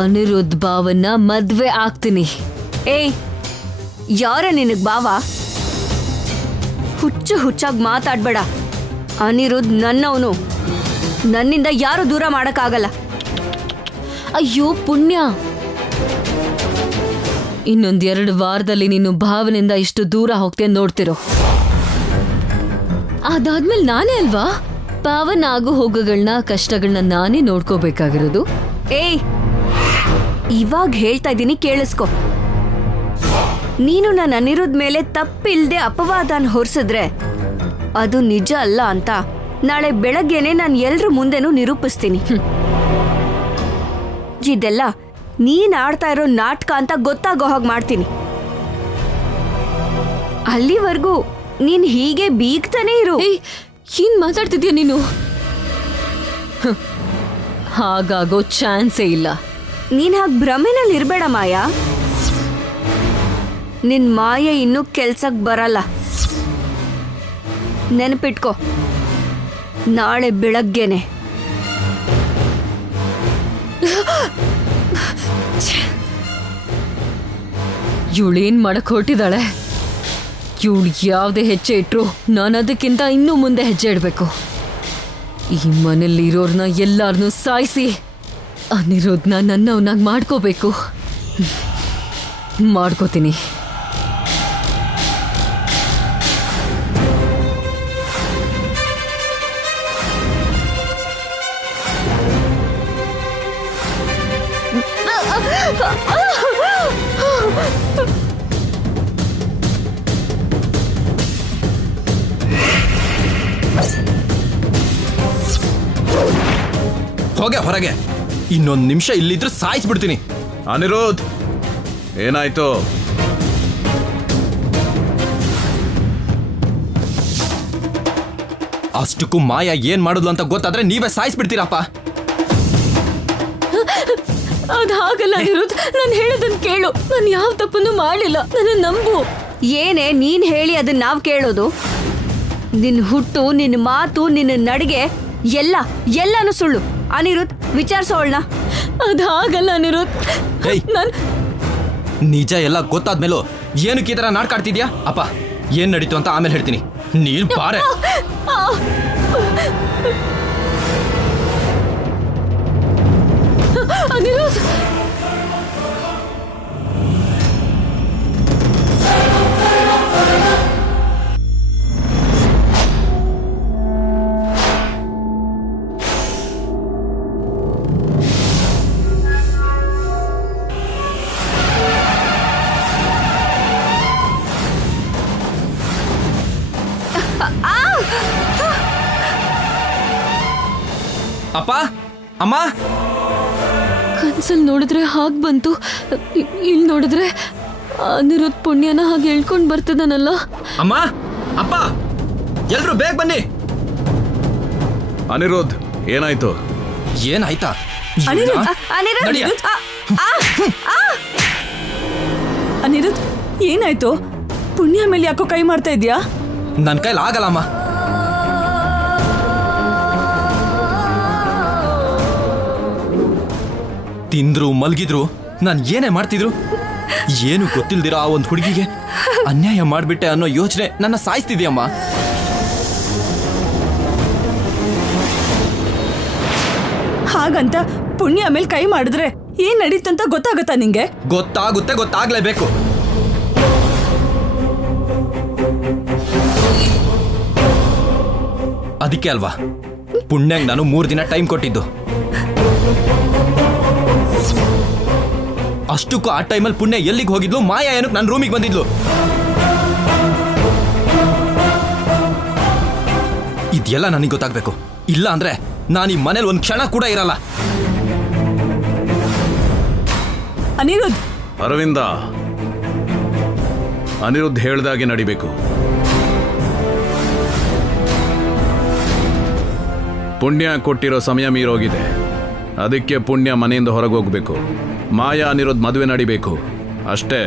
ಅನಿರುದ್ಧ ಬಾವನ್ನ ಮದ್ವೆ ಆಗ್ತೀನಿ. ಏಯ್, ಯಾರ ನಿನಗ್ ಬಾವ? ಹುಚ್ಚಾಗಿ ಮಾತಾಡ್ಬೇಡ. ಅನಿರುದ್ಧ ನನ್ನವನು. ನನ್ನಿಂದ ಯಾರು ದೂರ ಮಾಡಕ್ಕಾಗಲ್ಲ. ಅಯ್ಯೋ ಪುಣ್ಯ, ಇನ್ನೊಂದೆರಡು ವಾರದಲ್ಲಿ ನೀನು ಭಾವನೆಯಿಂದ ಇಷ್ಟು ದೂರ ಹೋಗ್ತೀಯ ನೋಡ್ತಿರೋ. ಅದಾದ್ಮೇಲೆ ನಾನೇ ಅಲ್ವಾ ಭಾವನ ಆಗು ಹೋಗೋಗಳನ್ನ ಕಷ್ಟಗಳನ್ನ ನಾನೇ ನೋಡ್ಕೋಬೇಕಾಗಿರೋದು. ಏಯ್, ಇವಾಗ ಹೇಳ್ತಾ ಇದ್ದೀನಿ, ಕೇಳಿಸ್ಕೊ. ನೀನು ನನ್ನ ಅನಿರುದ್ಧ ಮೇಲೆ ತಪ್ಪಿಲ್ದೆ ಅಪವಾದನ ಹೊರಿಸಿದ್ರೆ ಅದು ನಿಜ ಅಲ್ಲ ಅಂತ ನಾಳೆ ಬೆಳಗ್ಗೆನೆ ನಾನು ಎಲ್ರ ಮುಂದೆನೂ ನಿರೂಪಿಸ್ತೀನಿ. ಇದೆಲ್ಲ ನೀನ್ ಆಡ್ತಾ ಇರೋ ನಾಟಕ ಅಂತ ಗೊತ್ತಾಗೋ ಹಾಗೆ ಮಾಡ್ತೀನಿ. ಅಲ್ಲಿವರೆಗೂ ನೀನ್ ಹೀಗೆ ಬೀಗ್ತಾನೆ ಇರು. ಏನ್ ಮಾತಾಡ್ತಿದ್ಯಾ ನೀನು? ಹಾಗಾಗೋ ಚಾನ್ಸೇ ಇಲ್ಲ. ನೀನ್ ಹಾಗೆ ಭ್ರಮೆನಲ್ಲಿ ಇರ್ಬೇಡ ಮಾಯಾ. ನಿನ್ ಮಾಯೆ ಇನ್ನೂ ಕೆಲ್ಸಕ್ ಬರಲ್ಲ. ನೆನಪಿಟ್ಕೋ, ನಾಳೆ ಬೆಳಗ್ಗೆನೆ. ಇವಳೇನ್ ಮಾಡಕ್ ಹೊರಟಿದ್ದಾಳೆ? ಇವಳು ಯಾವುದೇ ಹೆಜ್ಜೆ ಇಟ್ರು ನಾನು ಅದಕ್ಕಿಂತ ಇನ್ನೂ ಮುಂದೆ ಹೆಜ್ಜೆ ಇಡಬೇಕು. ಈ ಮನೇಲಿ ಇರೋರ್ನ ಎಲ್ಲಾರನ್ನೂ ಸಾಯಿಸಿ ಅನಿರುದ್ಧನ ನನ್ನವನಾಗಿ ಮಾಡ್ಕೋಬೇಕು. ಮಾಡ್ಕೋತೀನಿ. ಹೋಗೆ ಹೊರಗೆ. ಇನ್ನೊಂದು ನಿಮಿಷ ಇಲ್ಲಿದ್ರೆ ಸಾಯಿಸ್ಬಿಡ್ತೀನಿ. ಅನಿರುದ್ಧ್, ಏನಾಯ್ತು? ಅಷ್ಟಕ್ಕೂ ಮಾಯಾ ಏನ್ ಮಾಡುದು ಅಂತ ಗೊತ್ತಾದ್ರೆ ನೀವೇ ಸಾಯಿಸ್ಬಿಡ್ತೀರಪ್ಪ. ಅದಾಗಲ್ಲ ಅನಿರುದ್ಧ್, ನಾನು ಹೇಳೋದನ್ನ ಕೇಳು. ನಾನು ಯಾವ ತಪ್ಪನ್ನು ಮಾಡಿಲ್ಲ, ನನ್ನ ನಂಬು. ಏನೇ ನೀನ್ ಹೇಳಿ ಅದನ್ನ ನಾವ್ ಕೇಳೋದು? ನಿನ್ ಹುಟ್ಟು, ನಿನ್ ಮಾತು, ನಿನ್ನ ನಡಿಗೆ ಎಲ್ಲಾನು ಸುಳ್ಳು. ಅನಿರುದ್ಧ್, ವಿಚಾರಿಸೋಳ್ನ. ಅದಾಗಲ್ಲ ಅನಿರುದ್ಧ್. ನಿಜ ಎಲ್ಲ ಗೊತ್ತಾದ್ಮೇಲೂ ಏನಕ್ಕೆ ಈ ತರ ನಾಡ್ಕಾಡ್ತಿದ್ಯಾ? ಅಪ್ಪ, ಏನ್ ನಡೀತು ಅಂತ ಆಮೇಲೆ ಹೇಳ್ತೀನಿ. ನೀನ್ ಬಾರೆ. ಅನಿರುದ್ಧ್, ಅಪ್ಪ, ಅಮ್ಮ. ಕನ್ಸಲ್ಲಿ ನೋಡಿದ್ರೆ ಹಾಗೆ ಬಂತು, ಇಲ್ಲಿ ನೋಡಿದ್ರೆ ಅನಿರುದ್ಧ್ ಪುಣ್ಯನ ಹಾಗೆ ಹೇಳ್ಕೊಂಡು ಬರ್ತಿದ್ದಾನಲ್ಲ. ಅಮ್ಮ, ಅಪ್ಪ, ಎಲ್ರು ಬೇಗ ಬನ್ನಿ. ಅನಿರುದ್ಧ್, ಏನಾಯ್ತು? ಏನಾಯ್ತಾ? ಅನಿರುದ್ಧ್, ಏನಾಯ್ತು? ಪುಣ್ಯ ಮೇಲೆ ಯಾಕೋ ಕೈ ಮಾಡ್ತಾ ಇದ್ಯಾ? ನನ್ ಕೈಲಿ ಆಗಲ್ಲಮ್ಮ. ತಿಂದ್ರು ಮಲ್ಗಿದ್ರು ನಾನು ಏನೇ ಮಾಡ್ತಿದ್ರು ಏನು ಗೊತ್ತಿಲ್ದಿರೋ ಆ ಒಂದು ಹುಡುಗಿಗೆ ಅನ್ಯಾಯ ಮಾಡ್ಬಿಟ್ಟೆ ಅನ್ನೋ ಯೋಚನೆ ನನ್ನ ಸಾಯಿಸ್ತಿದ್ಯಮ್ಮ. ಹಾಗಂತ ಪುಣ್ಯ ಮೇಲೆ ಕೈ ಮಾಡಿದ್ರೆ ಏನ್ ನಡೀತಂತ ಗೊತ್ತಾಗತ್ತಾ ನಿಂಗೆ? ಗೊತ್ತಾಗುತ್ತೆ, ಗೊತ್ತಾಗ್ಲೇಬೇಕು. ಅದಕ್ಕೆ ಅಲ್ವಾ ಪುಣ್ಯಂಗ್ ನಾನು 3 ದಿನ ಟೈಮ್ ಕೊಟ್ಟಿದ್ದು. ಅಷ್ಟಕ್ಕೂ ಆ ಟೈಮಲ್ಲಿ ಪುಣ್ಯ ಎಲ್ಲಿಗೆ ಹೋಗಿದ್ಲು? ಮಾಯಾ ಏನಕ್ಕೆ ನನ್ನ ರೂಮಿಗೆ ಬಂದಿದ್ಲು? ಇದೆಲ್ಲ ನನಗೆ ಗೊತ್ತಾಗ್ಬೇಕು. ಇಲ್ಲ ಅಂದ್ರೆ ನಾನು ಈ ಮನೇಲಿ ಒಂದು ಕ್ಷಣ ಕೂಡ ಇರಲ್ಲ. ಅನಿರುದ್ಧ್, ಅರವಿಂದ, ಅನಿರುದ್ಧ್ ಹೇಳ್ದಾಗೆ ನಡಿಬೇಕು. ಪುಣ್ಯ ಕೊಟ್ಟಿರೋ ಸಮಯ ಮೀರೋಗಿದೆ. ಅದಕ್ಕೆ ಪುಣ್ಯ ಮನೆಯಿಂದ ಹೊರಗೆ ಹೋಗ್ಬೇಕು. ಮಾಯಾ ಅನಿರುದ್ಧ್ ಮದುವೆ ನಡಿಬೇಕು ಅಷ್ಟೇ.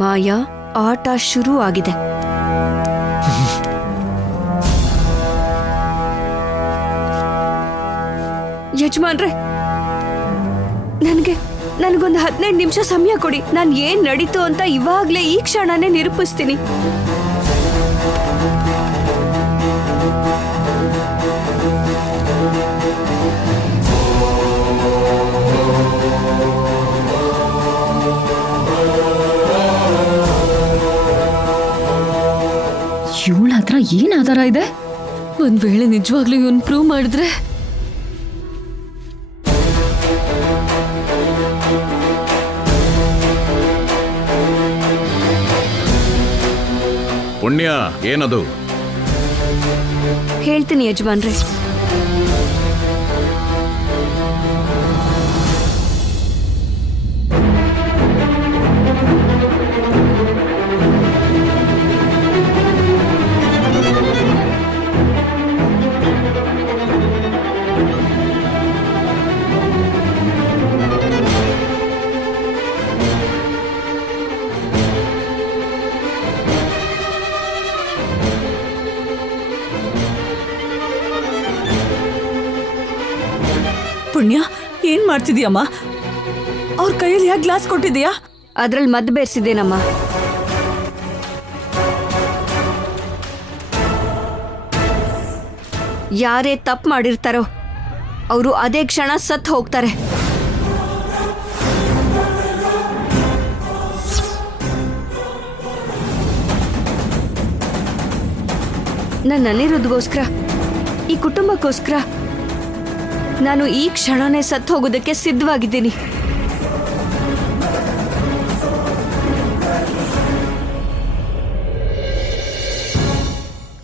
ಮಾಯಾ, ಆಟ ಶುರು ಆಗಿದೆ. ಯಜಮಾನ್ರೆ, ನನಗೊಂದು 15 ನಿಮಿಷ ಸಮಯ ಕೊಡಿ. ನಾನು ಏನ್ ನಡೀತು ಅಂತ ಇವಾಗ್ಲೇ ಈ ಕ್ಷಣನೇ ನಿರೂಪಿಸ್ತೀನಿ. ಇವಳ ಹತ್ರ ಏನ್ ಆಧಾರ ಇದೆ? ಒಂದ್ ವೇಳೆ ನಿಜವಾಗ್ಲೂ ಇವನ್ ಪ್ರೂವ್ ಮಾಡಿದ್ರೆ ಪುಣ್ಯ, ಏನದು? ಹೇಳ್ತೀನಿ ಯಜಮಾನ್ರೆ. ಪುಣ್ಯ, ಏನ್ ಮಾಡ್ತಿದ್ಯಮ್ಮ? ಅವ್ರ ಕೈಯಲ್ಲಿ ಯಾಕೆ ಗ್ಲಾಸ್ ಕೊಟ್ಟಿದ್ಯಾ? ಅದ್ರಲ್ಲಿ ಮದ್ದು ಬೇರ್ಸಿದ್ದೇನಮ್ಮ. ಯಾರೇ ತಪ್ಪು ಮಾಡಿರ್ತಾರೋ ಅವರು ಅದೇ ಕ್ಷಣ ಸತ್ತು ಹೋಗ್ತಾರೆ. ನನ್ನ ಅನಿರುದ್ಧಗೋಸ್ಕರ, ಈ ಕುಟುಂಬಕ್ಕೋಸ್ಕರ ನಾನು ಈ ಕ್ಷಣನೇ ಸತ್ತು ಹೋಗೋದಕ್ಕೆ ಸಿದ್ಧವಾಗಿದ್ದೀನಿ.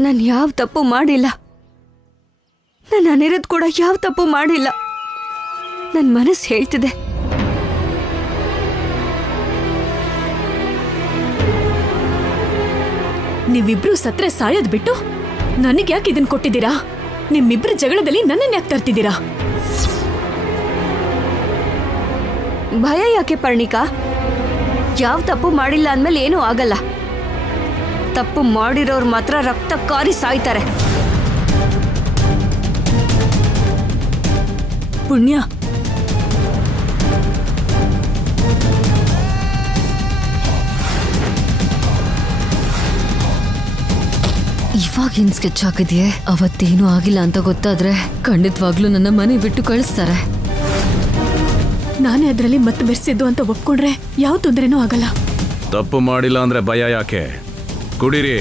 ನಾನು ಯಾವ ತಪ್ಪು ಮಾಡಿಲ್ಲ. ನನ್ನ ಅನಿರುದ್ಧ ಕೂಡ ಯಾವ ತಪ್ಪು ಮಾಡಿಲ್ಲ. ನನ್ನ ಮನಸ್ಸು ಹೇಳ್ತಿದೆ. ನೀವಿಬ್ರು ಸತ್ರೆ ಸಾಯೋದ್ ಬಿಟ್ಟು ನನಗೆ ಯಾಕೆ ಇದನ್ ಕೊಟ್ಟಿದ್ದೀರಾ? ನಿಮ್ಮಿಬ್ರ ಜಗಳದಲ್ಲಿ ನನ್ನನ್ನು ಯಾಕೆ ತರ್ತಿದ್ದೀರಾ? ಭಯ ಯಾಕೆ ಪರ್ಣಿಕಾ? ಯಾವ ತಪ್ಪು ಮಾಡಿಲ್ಲ ಅಂದ್ಮೇಲೆ ಏನೂ ಆಗಲ್ಲ. ತಪ್ಪು ಮಾಡಿರೋರು ಮಾತ್ರ ರಕ್ತ ಕಾರಿ ಸಾಯ್ತಾರೆ. ಪುಣ್ಯ, ಇವಾಗೇನ್ ಸ್ಕೆಚ್ ಹಾಕಿದ್ಯೆ? ಅವತ್ತೇನು ಆಗಿಲ್ಲ ಅಂತ ಗೊತ್ತಾದ್ರೆ ಖಂಡಿತವಾಗ್ಲೂ ನನ್ನ ಮನೆ ಬಿಟ್ಟು ಕಳಿಸ್ತಾರೆ. ನಾನೇ ಅದರಲ್ಲಿ ಮತ್ತೆ ಬೆರೆಸಿದ್ದು ಅಂತ ಒಪ್ಕೊಂಡ್ರೆ ಯಾವ ತೊಂದರೆನೂ ಆಗಲ್ಲ. ತಪ್ಪು ಮಾಡಿಲ್ಲ ಅಂದ್ರೆ ಭಯ ಯಾಕೆ? ಕುಡೀರಿ.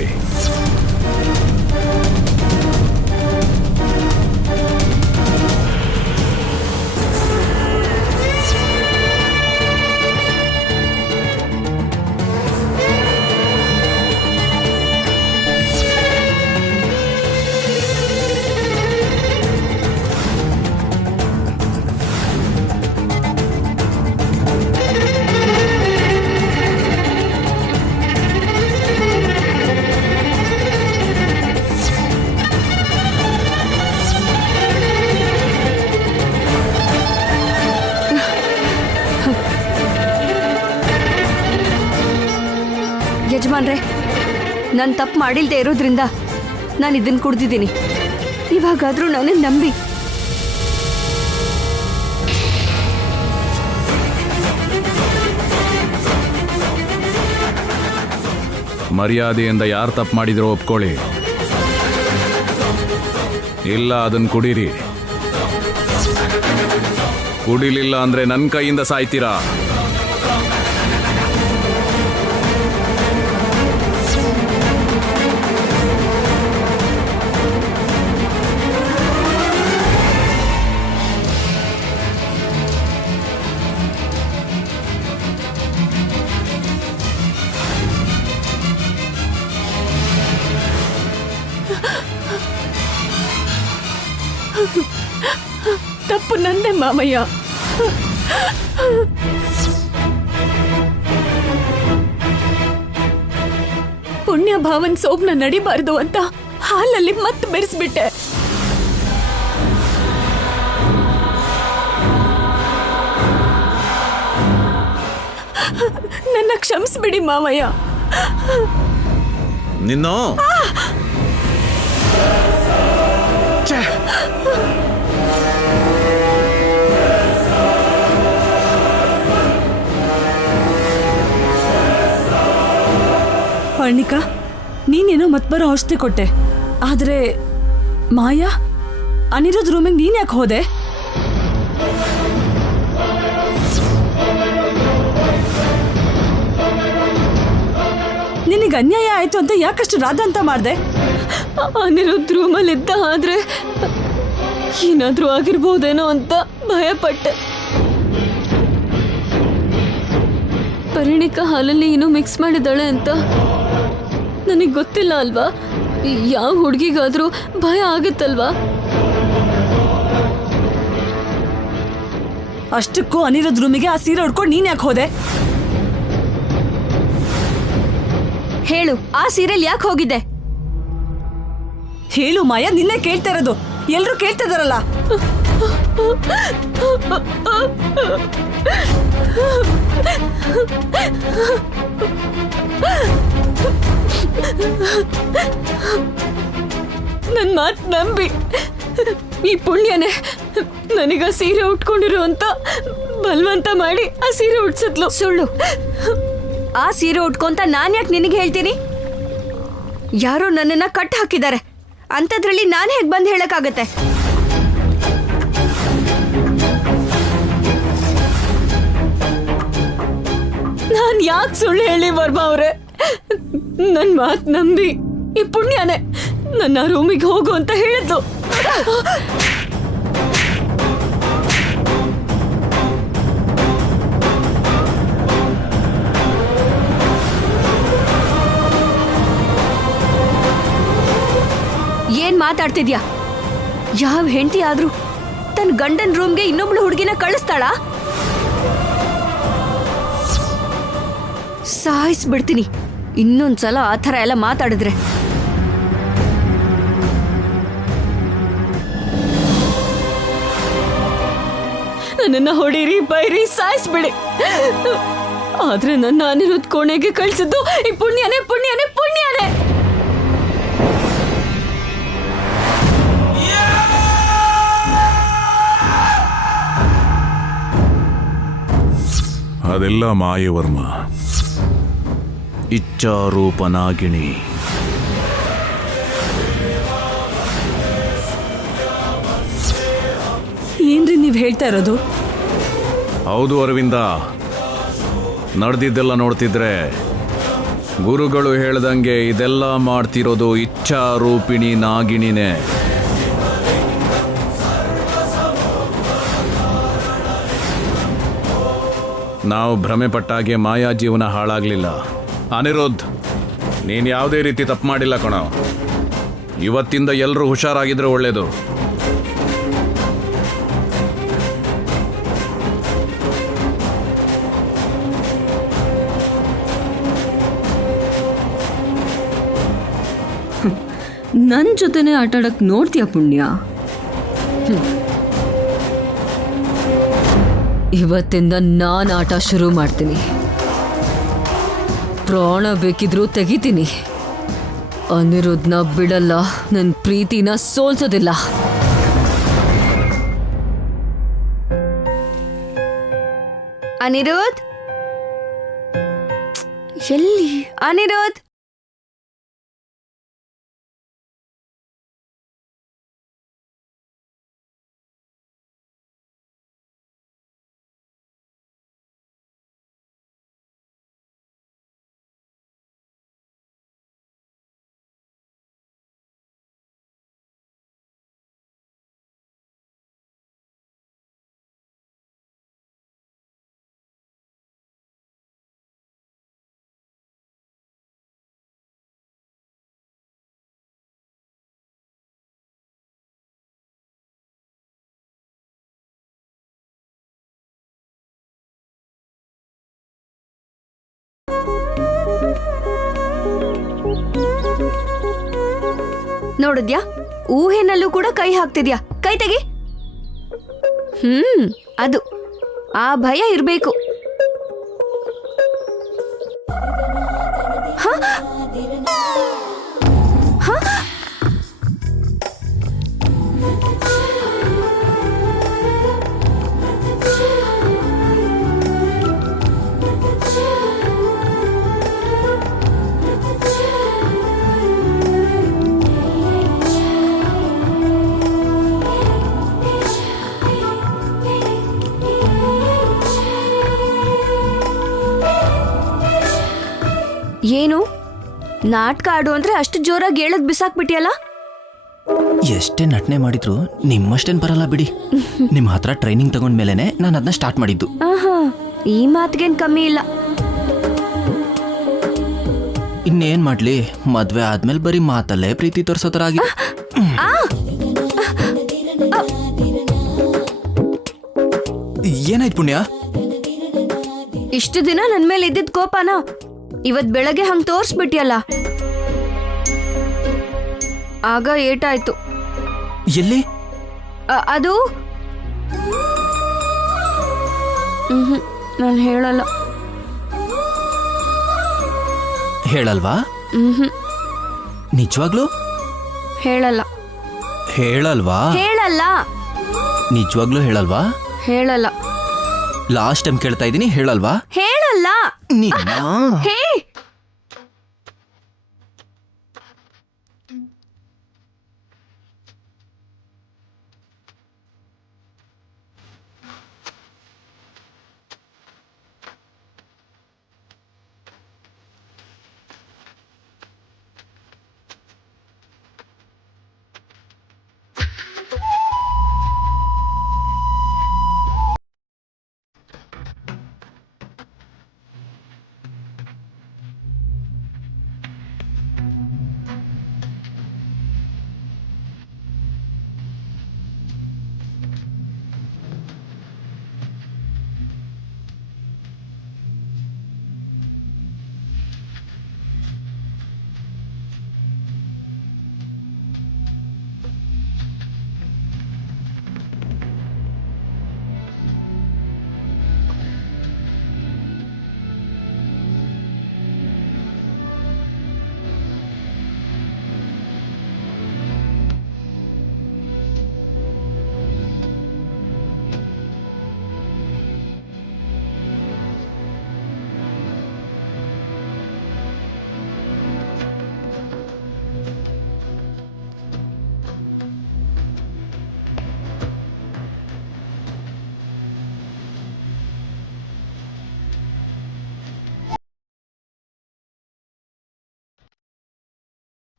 ಯಜಮಾನ್ರೆ, ನಾನು ತಪ್ಪು ಮಾಡಿಲ್ದೇ ಇರೋದ್ರಿಂದ ನಾನು ಇದನ್ನು ಕುಡ್ದಿದ್ದೀನಿ. ಇವಾಗಾದ್ರೂ ನನ್ನನ್ನು ನಂಬಿ. ಮರ್ಯಾದೆಯಿಂದ ಯಾರು ತಪ್ಪು ಮಾಡಿದ್ರೋ ಒಪ್ಕೊಳ್ಳಿ, ಇಲ್ಲ ಅದನ್ನು ಕುಡೀರಿ. ಕುಡಿಲಿಲ್ಲ ಅಂದ್ರೆ ನನ್ನ ಕೈಯಿಂದ ಸಾಯ್ತೀರಾ. ತಪ್ಪು ನಂದೇ ಮಾಮಯ್ಯ. ಪುಣ್ಯ ಭಾವನ್ ಸೋಬ್ನ ನಡಿಬಾರ್ದು ಅಂತ ಹಾಲಲ್ಲಿ ಮತ್ತೆ ಬೆರೆಸ್ಬಿಟ್ಟೆ. ನನ್ನ ಕ್ಷಮಿಸ್ಬಿಡಿ ಮಾವಯ್ಯ. ನಿನ್ನೋ ಪರ್ಣಿಕಾ, ನೀನೇನೋ ಮತ್ಬರೋ ಔಷಧಿ ಕೊಟ್ಟೆ, ಆದ್ರೆ ಮಾಯಾ ಅನಿರುದ್ಧ ರೂಮಿಗೆ ನೀನ್ ಯಾಕೆ ಹೋದೆ? ನಿನಗೆ ಅನ್ಯಾಯ ಆಯ್ತು ಅಂತ ಯಾಕಷ್ಟು ರಾಧಾಂತ ಮಾಡ್ದೆ? ಅನಿರುದ್ಧ ರೂಮಲ್ಲಿದ್ದ, ಆದ್ರೆ ಏನಾದ್ರೂ ಆಗಿರ್ಬೋದೇನೋ ಅಂತ ಭಯಪಟ್ಟೆ. ಪರಿಣಿಕ ಹಾಲಲ್ಲಿ ಏನೋ ಮಿಕ್ಸ್ ಮಾಡಿದ್ದಾಳೆ ಅಂತ ನನಗೆ ಗೊತ್ತಿಲ್ಲ ಅಲ್ವಾ. ಯಾವ ಹುಡುಗಿಗಾದ್ರೂ ಭಯ ಆಗುತ್ತಲ್ವಾ. ಅಷ್ಟಕ್ಕೂ ಅನಿರುದ್ಧ ರೂಮಿಗೆ ಆ ಸೀರೆ ಉಡ್ಕೊಂಡು ನೀನ್ ಯಾಕೆ ಹೋದೆ? ಹೇಳು, ಆ ಸೀರಿಯಲ್ ಯಾಕೆ ಹೋಗಿದ್ದೆ? ಹೇಳು ಮಾಯಾ, ನಿನ್ನೆ ಕೇಳ್ತಾ ಇರೋದು, ಎಲ್ರೂ ಕೇಳ್ತಾ ಇದಾರಲ್ಲ. ನನ್ ಮಾತ್ ನಂಬಿ ಈ ಪುಣ್ಯನೇ ನನಗ ಸೀರೆ ಉಟ್ಕೊಂಡಿರು ಅಂತ ಬಲವಂತ ಮಾಡಿ ಆ ಸೀರೆ ಉಟ್ಸದ್ಲು. ಸುಳ್ಳು. ಆ ಸೀರೆ ಉಟ್ಕೊಂತ ನಾನ್ ಯಾಕೆ ನಿನಗೆ ಹೇಳ್ತೀನಿ? ಯಾರೋ ನನ್ನನ್ನ ಕಟ್ ಹಾಕಿದ್ದಾರೆ, ಅಂಥದ್ರಲ್ಲಿ ನಾನು ಹೇಗೆ ಬಂದು ಹೇಳಕ್ಕಾಗತ್ತೆ? ನಾನ್ ಯಾಕೆ ಸುಳ್ಳು ಹೇಳಿ ವರ್ಮಾ ಅವ್ರೆ? ನನ್ ಮಾತ್ ನಂಬಿ ಈ ಪುಣ್ಯನೇ ನನ್ನ ರೂಮಿಗೆ ಹೋಗು ಅಂತ ಹೇಳಿದ್ದು. ಏನ್ ಮಾತಾಡ್ತಿದ್ಯಾ? ಯಾವ ಹೆಂಡತಿ ಆದ್ರೂ ತನ್ನ ಗಂಡನ ರೂಮ್ಗೆ ಇನ್ನೊಬ್ಳು ಹುಡುಗಿನ ಕಳಿಸ್ತಾಳ? ಸಾಯಿಸ್ಬಿಡ್ತೀನಿ ಇನ್ನೊಂದ್ಸಲ ಆ ಥರ ಎಲ್ಲ ಮಾತಾಡಿದ್ರೆ. ನನ್ನನ್ನ ಹೊಡೀರಿ, ಬೈರಿ, ಸಾಯಿಸ್ಬಿಡಿ, ಆದ್ರೆ ನನ್ನ ಅನಿರುದ್ಧ ಕೋಣೆಗೆ ಕಳ್ಸಿದ್ದು ಈ ಪುಣ್ಯನೇ ಪುಣ್ಯನೇ ಪುಣ್ಯನೇ. ಅದೆಲ್ಲ ಮಾಯವರ್ಮ. ಇಚ್ಛಾರೂಪನಾಗಿಣಿ. ಏನ್ರಿ ನೀವ್ ಹೇಳ್ತಾ ಇರೋದು? ಹೌದು ಅರವಿಂದ, ನಡೆದಿದ್ದೆಲ್ಲ ನೋಡ್ತಿದ್ರೆ ಗುರುಗಳು ಹೇಳ್ದಂಗೆ ಇದೆಲ್ಲ ಮಾಡ್ತಿರೋದು ಇಚ್ಛಾರೂಪಿಣಿ ನಾಗಿಣಿನೇ. ನಾವು ಭ್ರಮೆ ಪಟ್ಟಾಗೆ ಮಾಯಾ ಜೀವನ ಹಾಳಾಗ್ಲಿಲ್ಲ. ಅನಿರುದ್ಧ್, ನೀನು ಯಾವುದೇ ರೀತಿ ತಪ್ಪು ಮಾಡಿಲ್ಲ ಕಣೋ. ಇವತ್ತಿಂದ ಎಲ್ಲರೂ ಹುಷಾರಾಗಿದ್ರೆ ಒಳ್ಳೇದು. ನನ್ ಜೊತೆನೆ ಆಟಾಡಕ್ ನೋಡ್ತೀಯ ಪುಣ್ಯ? ಇವತ್ತಿಂದ ನಾನ್ ಆಟ ಶುರು ಮಾಡ್ತೀನಿ. ಪ್ರಾಣ ಬೇಕಿದ್ರೂ ತೆಗಿತೀನಿ. ಅನಿರುದ್ಧನ ಬಿಡಲ್ಲ, ನನ್ನ ಪ್ರೀತಿನ ಸೋಲ್ಸೋದಿಲ್ಲ. ಅನಿರುದ್ಧ್, ಎಲ್ಲಿ ಅನಿರುದ್ಧ್? ನೋಡಿದ್ಯಾ, ಊಹೆನಲ್ಲೂ ಕೂಡ ಕೈ ಹಾಕ್ತಿದ್ಯಾ. ಕೈ ತೆಗಿ. ಅದು ಆ ಭಯ ಇರ್ಬೇಕು. ಏನು ನಾಟಕ ಆಡು ಅಂದ್ರೆ ಅಷ್ಟು ಜೋರಾಗಿ ಹೇಳದ್ ಬಿಸಾಕ್ಬಿಟ್ಟಿಯಲ್ಲ. ಎಷ್ಟೇ ನಟನೆ ಮಾಡಿದ್ರು ನಿಮ್ಮಷ್ಟೇನ್ ಬರಲ್ಲ ಬಿಡಿ. ನಿಮ್ಮ ಹತ್ರ ಟ್ರೈನಿಂಗ್ ತಗೊಂಡ್ಮೇಲೆನೆ ನಾನು ಅದನ್ನ ಸ್ಟಾರ್ಟ್ ಮಾಡಿದ್ದು. ಆಹಾ, ಈ ಮಾತಿಗೇನ್ ಕಮ್ಮಿ ಇಲ್ಲ. ಇನ್ನೇನ್ ಮಾಡ್ಲಿ, ಮದ್ವೆ ಆದ್ಮೇಲೆ ಬರೀ ಮಾತಲ್ಲೇ ಪ್ರೀತಿ ತೋರ್ಸೋತರ ಆಗಿದೆ. ಏನಾಯ್ತು ಪುಣ್ಯ? ಇಷ್ಟು ದಿನ ನನ್ ಮೇಲೆ ಇದ್ದಿದ್ ಕೋಪನ ಇವತ್ ಬೆಳಗ್ಗೆ ಹಂಗ್ ತೋರ್ಸ್ಬಿಟ್ಟಿಯಲ್ಲ, ಆಗ ಏಟಾಯ್ತು. ಎಲ್ಲಿ? ಅದು ನಾನು ಹೇಳಲ್ಲ. ಹೇಳಲ್ವಾ? ನಿಜವಾಗ್ಲೂ ಹೇಳಲ್ಲ. ಹೇಳಲ್ವಾ? ಹೇಳಲ್ಲ. ನಿಜವಾಗ್ಲೂ ಹೇಳಲ್ವಾ? ಹೇಳಲ್ಲ. ಲಾಸ್ಟ್ ಟೈಮ್ ಕೇಳ್ತಾ ಇದ್ದೀನಿ, ಹೇಳಲ್ವಾ? ಹೇಳಲ್ಲ. ಹೇ,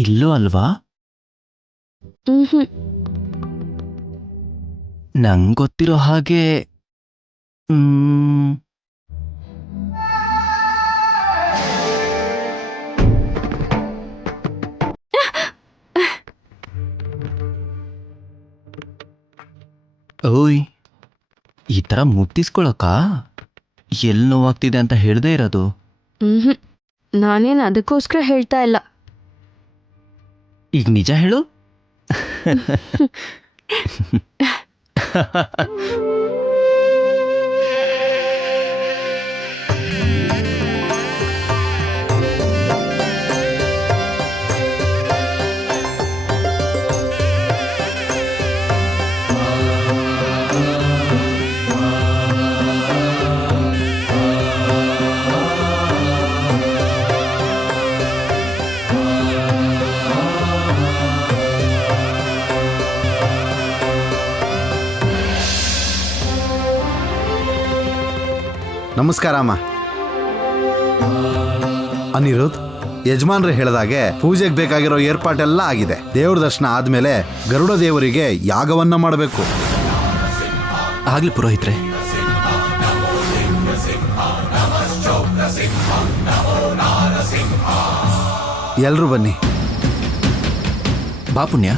ಇಲ್ಲೂ ಅಲ್ವಾ? ನಂಗೆ ಗೊತ್ತಿರೋ ಹಾಗೆ ಓಯ್, ಈ ಥರ ಮುತ್ತಿಸ್ಕೊಳಕ್ಕ ಎಲ್ಲಿ ನೋವಾಗ್ತಿದೆ ಅಂತ ಹೇಳ್ದೇ ಇರೋದು? ನಾನೇನು ಅದಕ್ಕೋಸ್ಕರ ಹೇಳ್ತಾ ಇಲ್ಲ. ಈಗ ನಿಜ ಹೇಳು. ನಮಸ್ಕಾರ ಅಮ್ಮ. ಅನಿರುದ್ಧ್, ಯಜಮಾನ್ರು ಹೇಳಿದಾಗೆ ಪೂಜೆಗೆ ಬೇಕಾಗಿರೋ ಏರ್ಪಾಟೆಲ್ಲ ಆಗಿದೆ. ದೇವ್ರ ದರ್ಶನ ಆದ್ಮೇಲೆ ಗರುಡ ದೇವರಿಗೆ ಯಾಗವನ್ನ ಮಾಡಬೇಕು. ಆಗ್ಲಿ ಪುರೋಹಿತ್ರೆ. ಎಲ್ರು ಬನ್ನಿ. ಬಾ ಪುಣ್ಯ.